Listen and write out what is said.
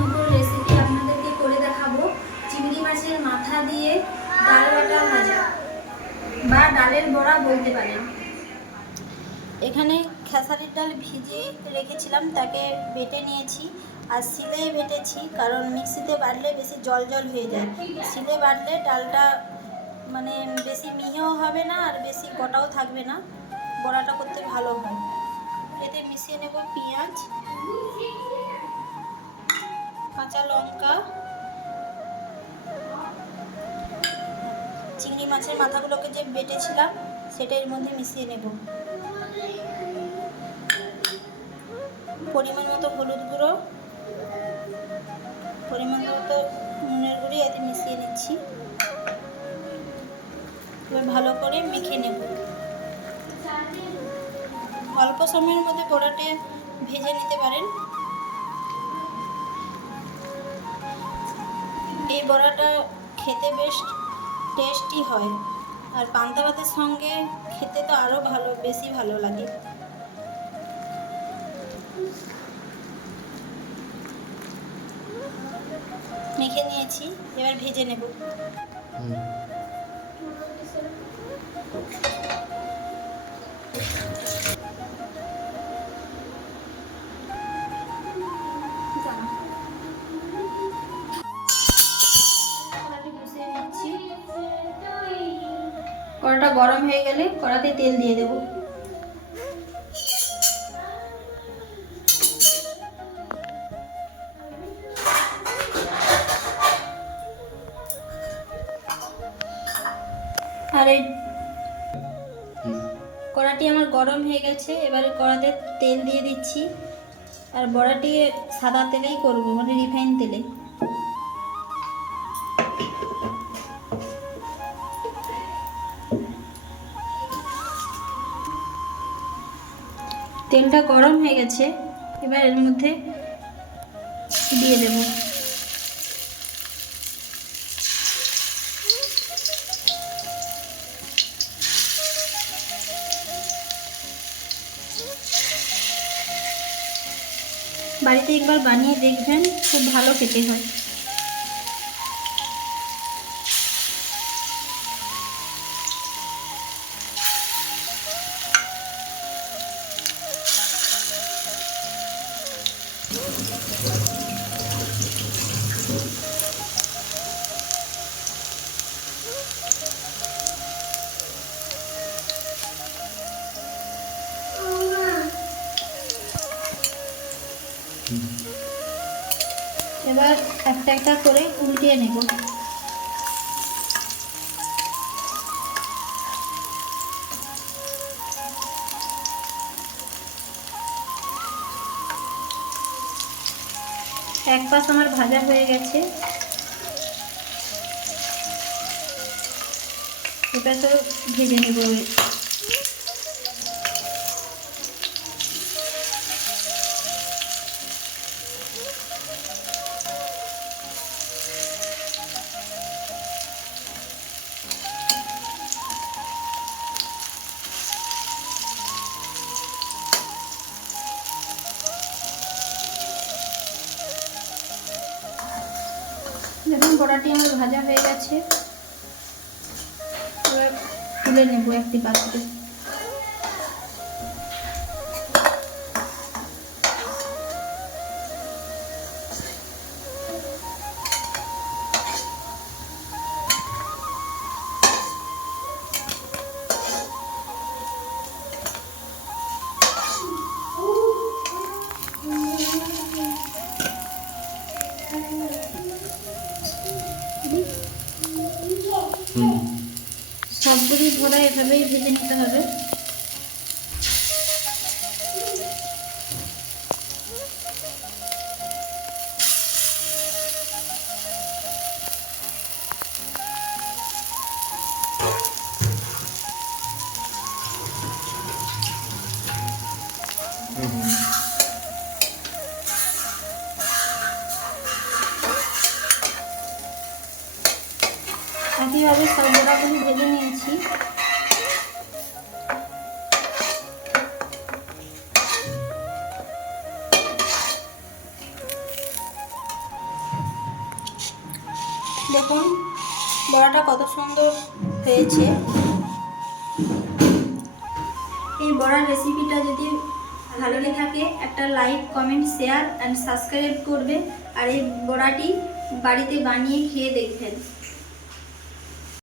নতুন রেসিপি আপনাদেরকে করে দেখাবো। চিংড়ি মাছের মাথা দিয়ে ডাল বাটা ভাজা বা ডালের বড়া বলতে পারেন। এখানে খেসারির ডাল ভিজিয়ে রেখেছিলাম, তাকে বেটে নিয়েছি আর শিলে বেটেছি, কারণ মিক্সিতে বাটলে বেশি জল জল হয়ে যায়। শিলে বাটলে ডালটা মানে বেশি মিহিও হবে না আর বেশি গোটাও থাকবে না, বড়াটা করতে ভালো হয়। এতে মিশিয়ে নেব পেঁয়াজ, কাঁচা লঙ্কা, চিংড়ি মাছের মাথাগুলোকে যে বেটেছিলাম সেটা এর মধ্যে মিশিয়ে নেব। পরিমাণ মতো হলুদ গুঁড়ো, পরিমাণ মতো নুনের গুঁড়ি এতে মিশিয়ে নিচ্ছি। এবার ভালো করে মেখে নেব। অল্প সময়ের মধ্যে বড়াটা ভেজে নিতে পারেন। এই বড়াটা খেতে বেশ টেস্টি হয়, আর পান্তা ভাতের সঙ্গে খেতে তো আরও বেশি ভালো লাগে। মেখে নিয়েছি, এবার ভেজে নেব। কড়াটা গরম হয়ে গেলে কড়াতে তেল দিয়ে দেব। আর এই কড়াটি আমার গরম হয়ে গেছে, এবারে কড়াতে তেল দিয়ে দিচ্ছি। আর বড়াটি সাদা তেলেই করব, মানে রিফাইন তেলে। তেলটা গরম হয়ে গেছে, এবার এর মধ্যে দিয়ে দেব। বাড়িতে একবার বানিয়ে দেখবেন, খুব ভালো খেতে হয়। এবার একটা একটা করে উল্টিয়ে নেব। এক পাশ আমার ভাজা হয়ে গেছে, এটা তো ভেজে নেব। দেখুন বড়াটি আমার ভাজা হয়ে গেছে, এবার তুলে নেব একটি পাত্রে। সবগুলি ভরা এভাবেই ভেজে নিতে হবে। একইভাবে সব বড়াগুলি ভেজে নিয়েছি। দেখুন বড়াটা কত সুন্দর হয়েছে। এই বড়ার রেসিপিটা যদি ভালো লেগে থাকে একটা like, comment, share and subscribe করবে। আর এই বড়াটি বাড়িতে বানিয়ে খেয়ে দেখবেন।